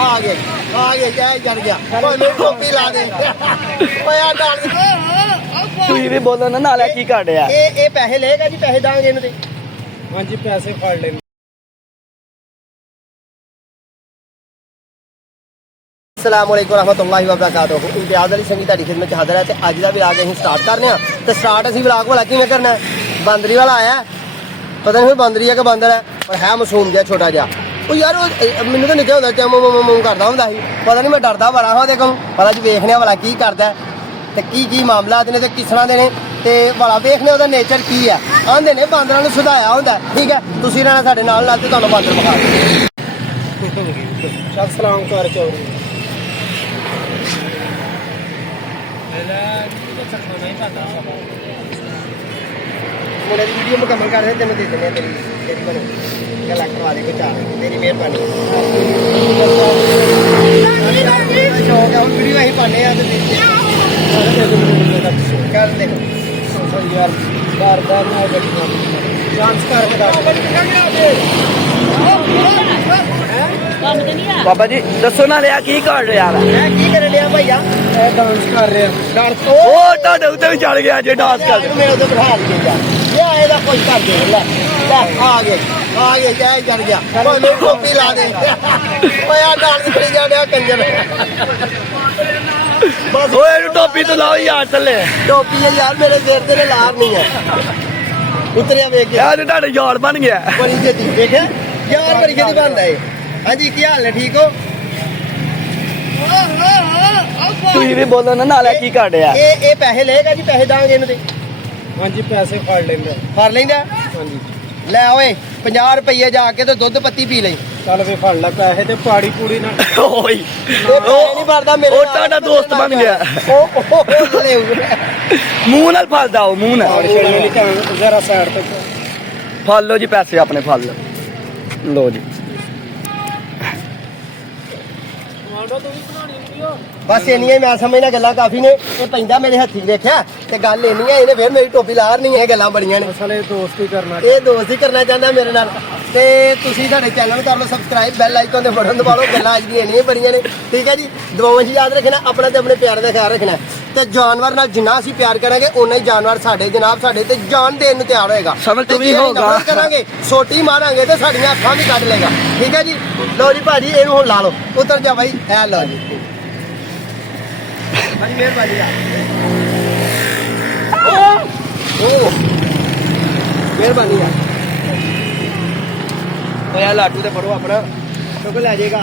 ਆ ਗਏ ਜੈ ਜੜ ਗਿਆ ਕੋਈ ਟੋਪੀ ਲਾ ਦੇ ਓਏ ਆ ਨਾਲ ਤੁਸੀਂ ਵੀ ਬੋਲੋ ਨਾ ਨਾਲੇ ਕੀ ਕਾਢਿਆ ਇਹ ਪੈਸੇ ਲਏਗਾ ਜੀ ਪੈਸੇ ਦਾਂਗੇ ਇਹਨੂੰ ਤੇ ਹਾਂਜੀ ਪੈਸੇ ਫੜ ਲੈਣ। अस्सलामुअलैकुम रहमतुल्लाहि व बरकातुहू। इम्तियाज़ अली संगी तुहाडी खिदमत च हाज़िर है ते अज दा व्लॉग असीं स्टार्ट करने आ ते स्टार्ट असीं व्लॉग वाला किवें करना है। बांदरी वाला आया पता नहीं बांदरी है कि बांदर है पर है मासूम जिहा छोटा जिहा ਉਹ ਯਾਰ ਮੈਨੂੰ ਤਾਂ ਨਿੱਕਿਆ ਹੁੰਦਾ ਚਮ ਕਰਦਾ ਹੁੰਦਾ ਸੀ ਪਤਾ ਨਹੀਂ ਮੈਂ ਡਰਦਾ ਬੜਾ ਹਾਂ ਉਹਦੇ ਕੋਲ ਪਤਾ ਜੀ ਵੇਖਣੇ ਵਾਲਾ ਕੀ ਕਰਦਾ ਤੇ ਕੀ ਮਾਮਲਾਤ ਨੇ ਤੇ ਕਿਸ ਤਰ੍ਹਾਂ ਦੇ ਨੇ ਤੇ ਵਾਲਾ ਵੇਖਣੇ ਉਹਦਾ ਨੇਚਰ ਕੀ ਆ ਆਂਦੇ ਨੇ ਬਾਂਦਰਾਂ ਨੂੰ ਸੁਧਾਇਆ ਹੁੰਦਾ ਠੀਕ ਹੈ ਤੁਸੀਂ ਰਹਿਣਾ ਸਾਡੇ ਨਾਲ ਤੇ ਤੁਹਾਨੂੰ ਬਾਂਦਰ ਵਿਖਾ ਚੱਲ ਸਲਾਮ ਕਰ ਚੌਰੀ ਮੁੰਡੇ ਦੀ ਵੀਡੀਓ ਮੁਕੰਮਲ ਕਰ ਰਹੇ ਤੈਨੂੰ ਦੇ ਦਿੰਦੇ ਆ ਤੇਰੀ ਬਣੇ ਗੱਲਾਂ ਕਰਵਾ ਦੇ ਕੋਈ ਚਾਹ ਤੇਰੀ ਮਿਹਰਬਾਨੀ ਸ਼ੌਕ ਆ ਹੁਣ ਵੀਡੀਓ ਅਸੀਂ ਪਾਣੇ ਆ ਤੇ ਕਰ ਦੇ ਯਾਰ ਬਾਰ ਨਾ ਗੱਡੀਆਂ ਚਾਂਸ ਕਰਕੇ ਬਾਬਾ ਜੀ ਦੱਸੋ ਨਾ ਲਿਆ ਕੀ ਕਾਢ ਰਿਹਾ ਮੈਂ ਕੀ ਕਰ ਲਿਆ ਭਈਆ ਇਹ ਡਾਂਸ ਕਰ ਰਿਹਾ ਡਾਂਸ ਉਹ ਤੁਹਾਡੇ ਉੱਤੇ ਵੀ ਚੜ ਗਿਆ ਜੇ ਡਾਂਸ ਕਰ ਮੇਰੇ ਉੱਤੇ ਬਿਠਾ ਲਿਆ ਇਹ ਇਹਦਾ ਕੁਝ ਕਰ ਦੇ ਲੈ ਆ ਗਏ ਜੈ ਜੜ ਗਿਆ ਕੋਈ ਟੋਪੀ ਲਾ ਦੇ ਓਏ ਆ ਡਾਂਸ ਕਰੀ ਜਾਣਿਆ ਕੰਜਰ ਓਏ ਇਹਨੂੰ ਟੋਪੀ ਤੋਂ ਲਾਓ ਯਾਰ ਥੱਲੇ ਟੋਪੀ ਯਾਰ ਮੇਰੇ ਸਿਰ ਤੇ ਨੇ ਲਾਰ ਨਹੀਂ ਹੈ ਉਤਰਿਆ ਵੇਖ ਕੇ ਯਾਰ ਤੁਹਾਡੇ ਯਾਰ ਬਣ ਗਿਆ ਬੜੀ ਛੇਤੀ ਦੇਖਿਆ ਯਾਰ ਬੜੀ ਛੇਤੀ ਬਣਦਾ ਏ ਹਾਂਜੀ ਕੀ ਹਾਲ ਨੇ ਠੀਕ ਹੋ ਤੁਸੀਂ ਵੀ ਬੋਲੋ ਨਾ ਨਾਲੇ ਕੀ ਕਾਢਿਆ ਇਹ ਪੈਸੇ ਲਏਗਾ ਜੀ ਪੈਸੇ ਦਾਂਗੇ ਇਹਨੂੰ ਤੇ ਹਾਂਜੀ ਪੈਸੇ ਫੜ ਲੈਂਦਾ ਫੜ ਲੈਂਦਾ ਹਾਂਜੀ ਲੈ ਓਏ 50 ਰੁਪਏ ਜਾ ਕੇ ਤੇ ਦੁੱਧ ਪੱਤੀ ਪੀ ਲਈ ਚੱਲ ਵੇ ਫੜ ਲੈ ਪੈਸੇ ਤੇ ਪਾੜੀ ਪੂੜੀ ਨਾ ਓਏ ਉਹ ਨਹੀਂ ਭਰਦਾ ਮੇਰੇ ਉਹ ਤੁਹਾਡਾ ਦੋਸਤ ਬਣ ਗਿਆ ਉਹ ਲੈ ਮੂੰਹ ਨਾਲ ਫਲਦਾ ਉਹ ਮੂੰਹ ਨਾਲ ਜ਼ਰਾ ਸਾਈਡ ਤੇ ਫੜ ਲਓ ਜੀ ਪੈਸੇ ਆਪਣੇ ਫੜ ਲਓ ਜੀ ਬਸ ਇੰਨੀਆਂ ਹੀ ਮੈਂ ਸਮਝਣਾ ਗੱਲਾਂ ਕਾਫੀ ਨੇ ਇਹ ਪੈਂਦਾ ਮੇਰੇ ਹੱਥੀ ਵੇਖਿਆ ਤੇ ਗੱਲ ਇੰਨੀ ਹੈ ਇਹਨੇ ਫਿਰ ਮੇਰੀ ਟੋਪੀ ਲਾਰਨੀ ਹੈ ਗੱਲਾਂ ਬੜੀਆਂ ਨੇ ਅਸਲੇ ਦੋਸਤੀ ਕਰਨਾ ਇਹ ਦੋਸਤ ਹੀ ਕਰਨਾ ਚਾਹੁੰਦਾ ਮੇਰੇ ਨਾਲ ਤੇ ਤੁਸੀਂ ਸਾਡੇ ਚੈਨਲ ਨੂੰ ਕਰ ਲਓ ਸਬਸਕ੍ਰਾਈਬ ਬੈਲ ਆਈਕਨ ਤੇ ਬਟਨ ਦਬਾ ਲਓ ਗੱਲਾਂ ਅੱਜ ਦੀਆਂ ਇੰਨੀਆਂ ਬੜੀਆਂ ਨੇ ਠੀਕ ਹੈ ਜੀ ਦੁਆਵਾਂ 'ਚ ਯਾਦ ਰੱਖਣਾ ਆਪਣਾ ਤੇ ਆਪਣੇ ਪਿਆਰ ਦਾ ਖਿਆਲ ਰੱਖਣਾ ਤੇ ਜਾਨਵਰ ਨਾਲ ਜਿੰਨਾ ਅਸੀਂ ਪਿਆਰ ਕਰਾਂਗੇ ਉਨਾ ਹੀ ਜਾਨਵਰ ਸਾਡੇ ਜਨਾਬ ਸਾਡੇ ਤੇ ਜਾਨ ਦੇਣ ਨੂੰ ਤਿਆਰ ਹੋਏਗਾ ਸਮਝ ਤੂੰ ਵੀ ਹੋਗਾ ਕਰਾਂਗੇ ਸੋਟੀ ਮਾਰਾਂਗੇ ਤੇ ਸਾਡੀਆਂ ਅੱਖਾਂ ਵੀ ਕੱਢ ਲੇਗਾ ਠੀਕ ਹੈ ਜੀ ਲਓ ਜੀ ਭਾਜੀ ਇਹਨੂੰ ਹੁਣ ਲਾ ਲਓ ਉਤਰ ਜਾ ਬਾਈ ਐ ਲਓ ਜੀ ਭਾਜੀ ਮਿਹਰਬਾਨੀ ਆ ਓ ਮਿਹਰਬਾਨੀ ਆ ਓਏ ਲਾਟੂ ਤੇ ਫੜੋ ਆਪਣਾ ਕਿਉਂਕਿ ਲੈ ਜਾਏਗਾ